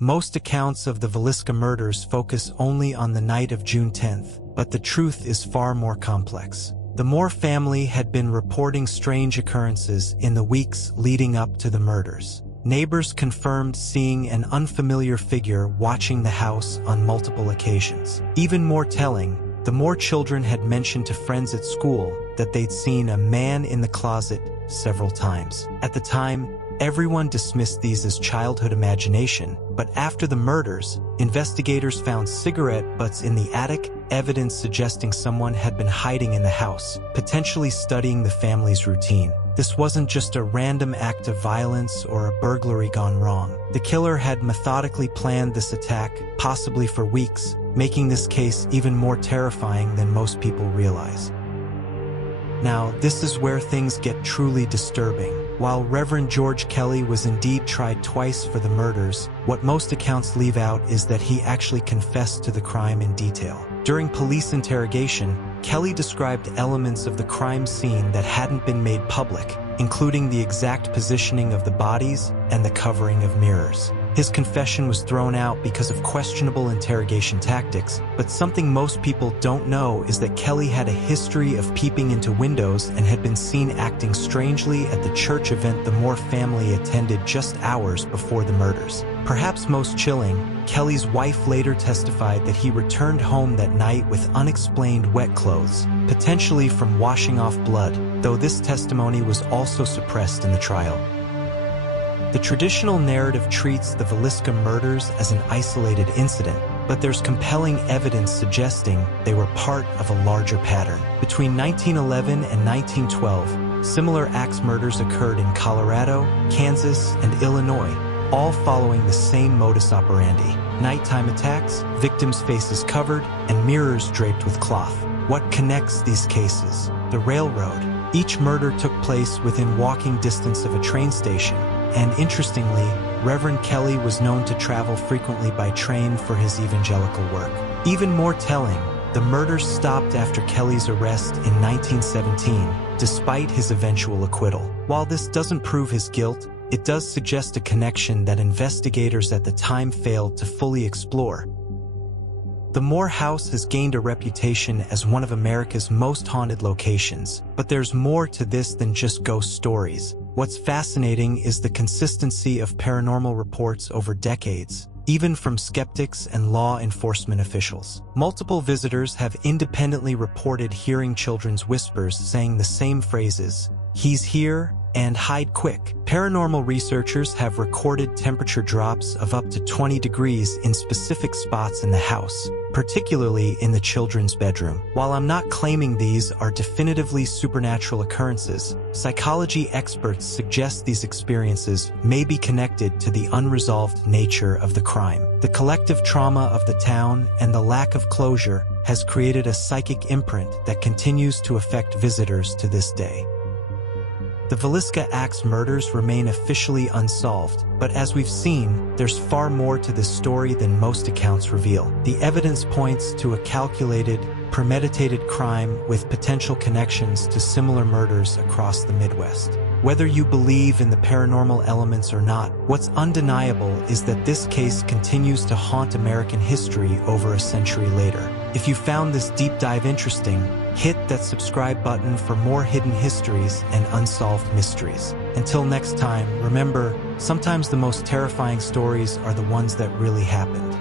Most accounts of the Villisca murders focus only on the night of June 10th, but the truth is far more complex. The Moore family had been reporting strange occurrences in the weeks leading up to the murders. Neighbors confirmed seeing an unfamiliar figure watching the house on multiple occasions. Even more telling, the Moore children had mentioned to friends at school that they'd seen a man in the closet several times. At the time, everyone dismissed these as childhood imagination, but after the murders, investigators found cigarette butts in the attic, evidence suggesting someone had been hiding in the house, potentially studying the family's routine. This wasn't just a random act of violence or a burglary gone wrong. The killer had methodically planned this attack, possibly for weeks, making this case even more terrifying than most people realize. Now, this is where things get truly disturbing. While Reverend George Kelly was indeed tried twice for the murders, what most accounts leave out is that he actually confessed to the crime in detail. During police interrogation, Kelly described elements of the crime scene that hadn't been made public, including the exact positioning of the bodies and the covering of mirrors. His confession was thrown out because of questionable interrogation tactics, but something most people don't know is that Kelly had a history of peeping into windows and had been seen acting strangely at the church event the Moore family attended just hours before the murders. Perhaps most chilling, Kelly's wife later testified that he returned home that night with unexplained wet clothes, potentially from washing off blood, though this testimony was also suppressed in the trial. The traditional narrative treats the Villisca murders as an isolated incident, but there's compelling evidence suggesting they were part of a larger pattern. Between 1911 and 1912, similar axe murders occurred in Colorado, Kansas, and Illinois, all following the same modus operandi. Nighttime attacks, victims' faces covered, and mirrors draped with cloth. What connects these cases? The railroad. Each murder took place within walking distance of a train station, and interestingly, Reverend Kelly was known to travel frequently by train for his evangelical work. Even more telling, the murders stopped after Kelly's arrest in 1917, despite his eventual acquittal. While this doesn't prove his guilt, it does suggest a connection that investigators at the time failed to fully explore. The Moore house has gained a reputation as one of America's most haunted locations, but there's more to this than just ghost stories. What's fascinating is the consistency of paranormal reports over decades, even from skeptics and law enforcement officials. Multiple visitors have independently reported hearing children's whispers saying the same phrases, "He's here," and "hide quick." Paranormal researchers have recorded temperature drops of up to 20 degrees in specific spots in the house, particularly in the children's bedroom. While I'm not claiming these are definitively supernatural occurrences, psychology experts suggest these experiences may be connected to the unresolved nature of the crime. The collective trauma of the town and the lack of closure has created a psychic imprint that continues to affect visitors to this day. The Villisca Axe murders remain officially unsolved, but as we've seen, there's far more to this story than most accounts reveal. The evidence points to a calculated, premeditated crime with potential connections to similar murders across the Midwest. Whether you believe in the paranormal elements or not, what's undeniable is that this case continues to haunt American history over a century later. If you found this deep dive interesting, hit that subscribe button for more hidden histories and unsolved mysteries. Until next time, remember, sometimes the most terrifying stories are the ones that really happened.